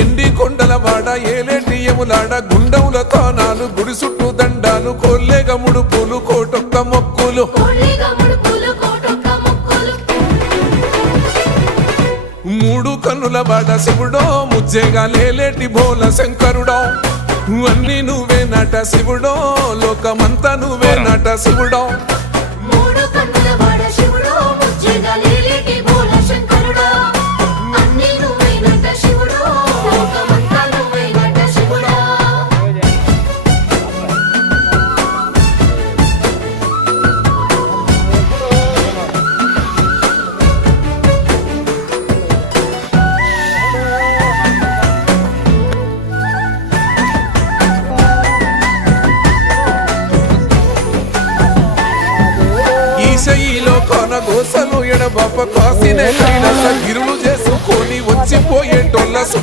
ఎండి కొండల వాడ ఏలేటి యములాడ గుండముల తానాలు గుడి చుట్టూ దండాలు కొల్లేగ ముడుపులు కోటొక్క మొక్కులు మూడు కన్నుల వాడ శివుడో ముజ్జేగా లేలేటి బోల శంకరుడో అన్ని నువ్వే నట శివుడో లోకమంతా నువ్వే నట శివుడో ఈశయిలో కొన గోసలు ఎడబాప కాసినే కైలాస గిరులు చేసుకొని వచ్చిపోయేటోళ్ళ